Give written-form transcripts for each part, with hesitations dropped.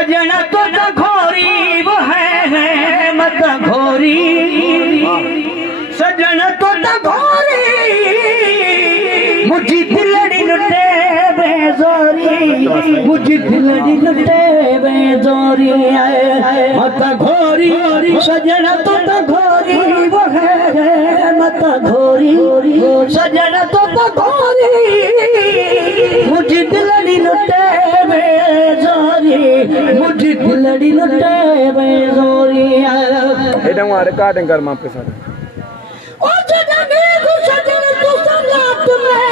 सजना तो घोरी वो है मत घोरी सजना तो घोरी मुझी दिलड़ी लुटे बेजोरी मुझी दिलड़ी लुटे बेजोरी मत घोरी सजना तो घोरी वो है मत घोरी सजना तो घोरी मुझी दिलड़ी लुटे बेजोरी मुझी दिलड़ी लुटे बेजोरी এটা আমার রেকর্ডিং কর মাপ के साथ ओ सजने को सजन तू सलात में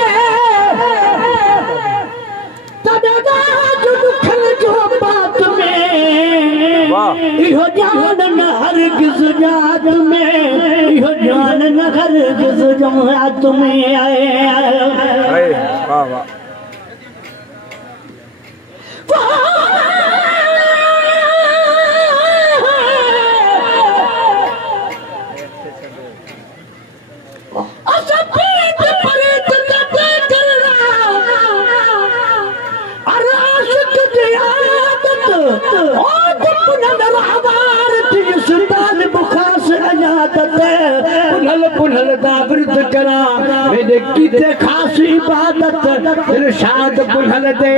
तदगा जो दुखल जो बात में वाह इहो जान न हरगिज़ जात में इहो जान न हरगिज़ जात में आए वाह वाह पुनल दावृत करा मेरे कीते खास इबादत इरशाद पुनल दे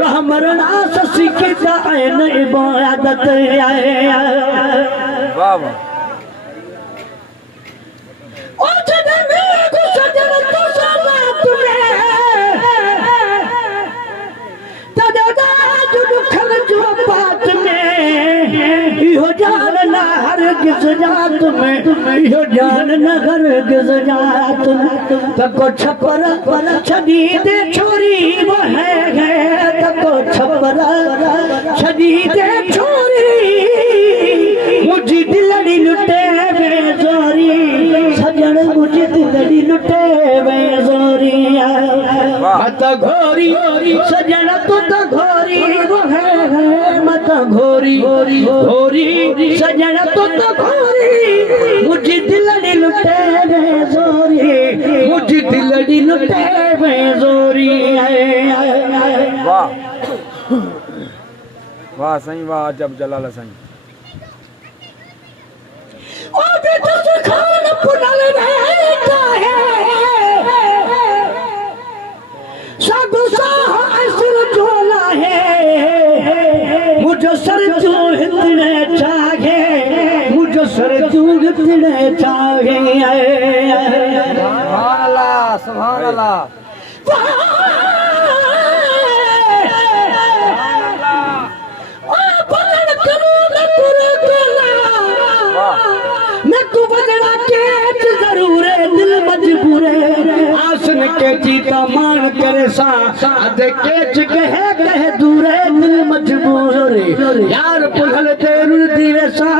रहमरना ससी की दायन इबादत वाह वाह ओ सजने को सजन तो सलात में तदगा जो दुखल जो बात में इहो जान न हरगिज़ जात में इहो जान न हरगिज़ जात में तको छपर छड़ी दे छोरी वो है तको छपर छड़ी दे छोरी मुझी दिलड़ी लुटे बेजोरी सजन मुझी दिलड़ी लुटे बेजोरी मत घोरी सजन तू तो घोरी वो है मत घोरी घोरी सजन तू तो घोरी मुझी दिलड़ी लुटे बेजोरी मुझी दिलड़ी लुटे बेजोरी वाह वाह सही वाह जब जलाल सही ओ बेटा सुखान पुनल रहता है सागो साह असर झोला है मुझे सर जो हितने चाहे मुझे सर जो हितने चाहे सुभान अल्लाह सुभान अल्लाह मैं तू बजड़ा के जरूर है दिल मजबूर है आसन के जीता मान करे सा आधे केच कहे दूर है दिल मजबूर रे यार पुलहल तेरुल दीवे सा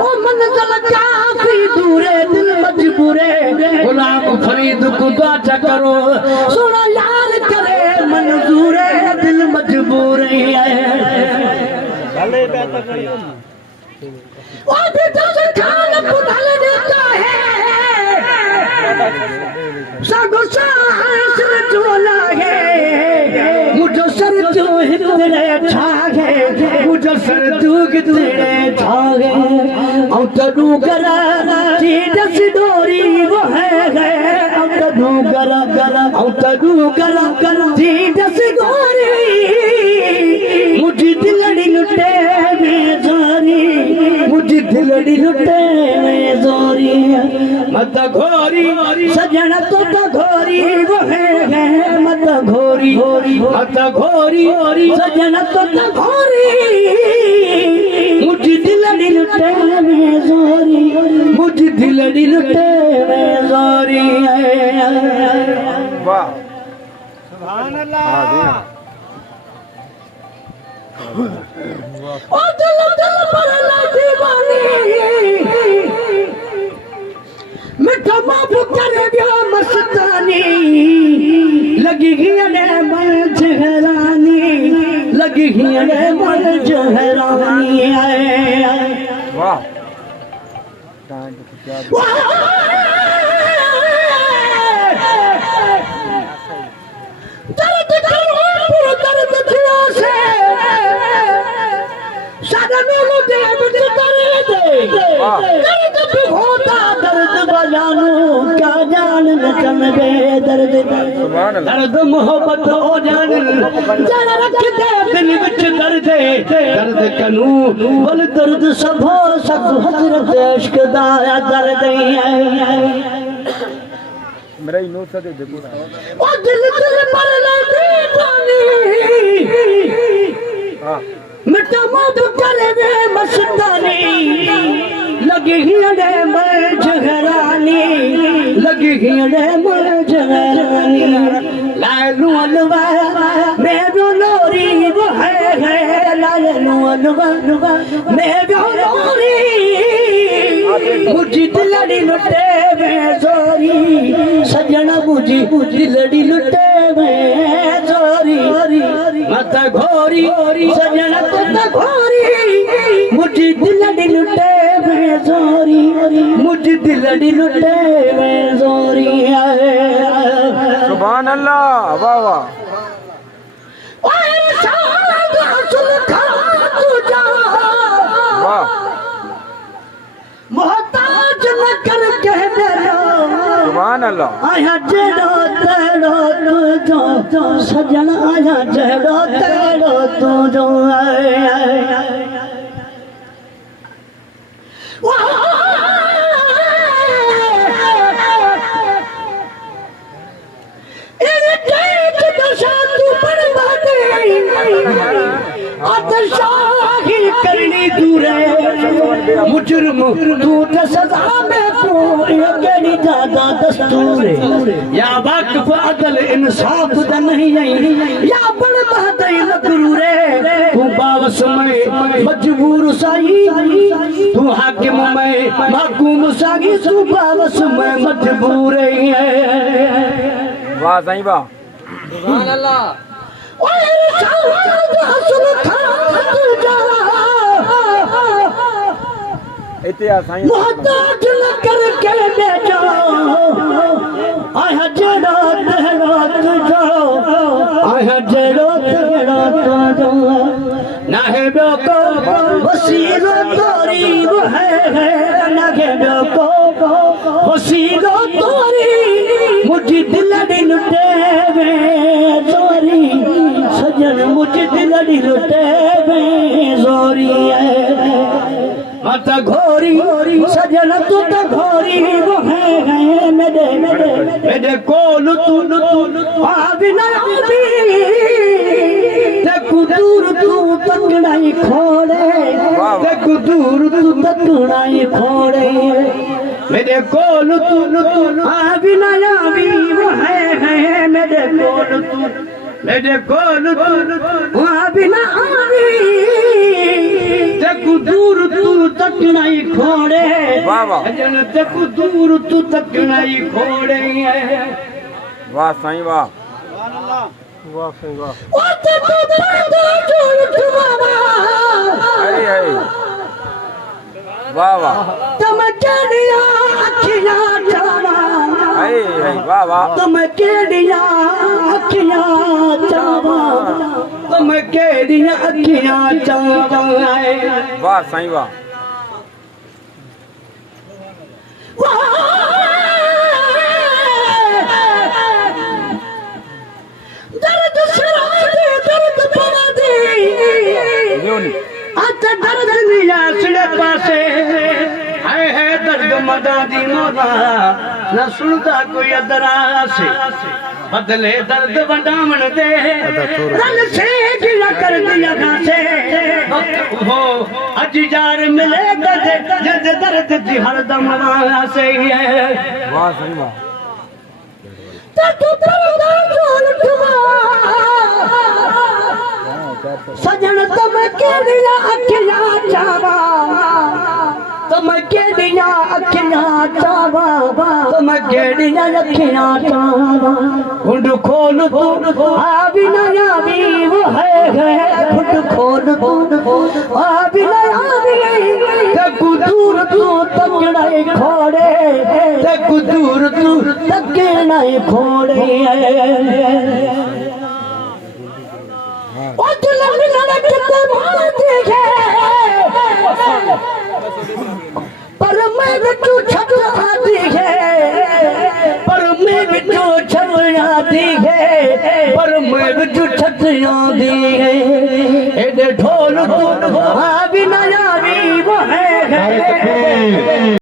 ओ मंजिल काफी दूर है दिल मजबूर है गुलाम फरीद को दुआ करो सुनो यार करे मंजूर है दिल मजबूर है भले बेटा करियो ओ बेटा से खान पुनल देता है सागो साहस झोला है मुझे सर जो हितने छागे मुझे सर तू कितने छागे औ तनु करा चीज सिडोरी वो है औ तनु करा औ तनु करा चीज सिडोरी मुझे दिलड़ी लुटे बेजारी मुझी दिलड़ी लुटे बेजारी मत घोरी सजना तो घोरी वो है मत घोरी मत घोरी सजना तो घोरी मुझी दिलड़ी लुटे बेजारी मुझी दिलड़ी लुटे बेजारी वाह सुभान अल्लाह ओ दिल पर दीवानी मिठा माफ कर गया मस्तानी लगी ही अने मन जहरानी लगी ही अने मन जहरानी वाह दर्द भी होता दर्द बजानो क्या जान नचन बे दर्द दर्द मोहब्बत हो जान जन रख दे दिल विच दर्द दर्द कनू बोल दर्द सब हो सक हजरत इश्क दा दर्द है मेरा ही नोट सा दे दे पूरा ओ दिल दिल पर लगी पानी हां मिटा मोब करे वे मस्तानी लगी हिड़े मैं जहरानी लगी हिड़े मैं जहरानी लालू अलवा मेरो लोरी वो है लालू अलवा मेरो लोरी मुझी दिलड़ी लुटे में जोरी सजना मुझी दिलड़ी लुटे में जोरी मत घोरी सजना तो घोरी मुझी दिलड़ी लुटे में जोरी मुझी दिलड़ी लुटे में जोरी सुभान अल्लाह वाह वाह वाह मोहताज न कर कह मेरा सुभान अल्लाह आया जेड़ो तेड़ो तू जो सजन आया जेड़ो तेड़ो तू जो करनी दूर मुजरम तू तो सजा में पूरी ज्यादा दस्तूर या वाकफ अदल इंसाफ दा नहीं या बड़ बहदई मकरूर तू बावस में मजबूर साई तू हाकिम में महकूम साई तू बावस में मजबूर है वाह सही वाह सुभान अल्लाह इतिहास साईं मोहताज न कर के बेचो आया जेड़ो तेड़ो तुझो आया जेड़ो तेड़ो तुझो ना है बेको वसीलो तोरी वो है ना है बेको वसीलो तोरी मुझे दिलड़ी लुटे में जोरी सजन मुझे दिलड़ी लुटे में जोरी है मत घोरी सजन तू तो घोरी वो है मेरे कोल तू आवी ना आवी देखू दूर तू तकड़ाई खोड़े देखू दूर तू तकड़ाई खोड़े मेरे कोल तू आवी ना आवी वो है मेरे कोल तू आवी ना आवी देखू दूर तू तक नहीं खोड़े जन देखू दूर तू तक नहीं खोड़े वाह साईं वाह वाह सही वाह अरे अरे वाह वाह तुम केड़िया अखियां चावा अरे अरे वाह वाह तुम केड़िया अखियां चावा तुम केड़िया अखियां चावा वाह साईं वाह दर्द सिरा दे दर्द पवा दे आता दर्द निया सिरे पासे है दर्द मदा दी मोदा न सुनता कोई अदरा से बदले दर्द वडावण दे रल से गिला कर दिया गासे हो अज यार मिले जद दर्द दी हरदम से है वाह सही वाह सजन तुम केड़िया अखियां चावा तुम केड़िया अखियां चावा तुम केड़िया अखियां चावा घुंड खोल तू आवी ना आवी वो है घुंड खोल तू आवी ना आवी देखू दूर तू तकड़ाई खोड़े देखू दूर तू तकड़ाई खोड़े ओ दिल मिलने कितने मारती है बिचो छवया दी है पर मैं बिचो छतियां दी है एडे ढोल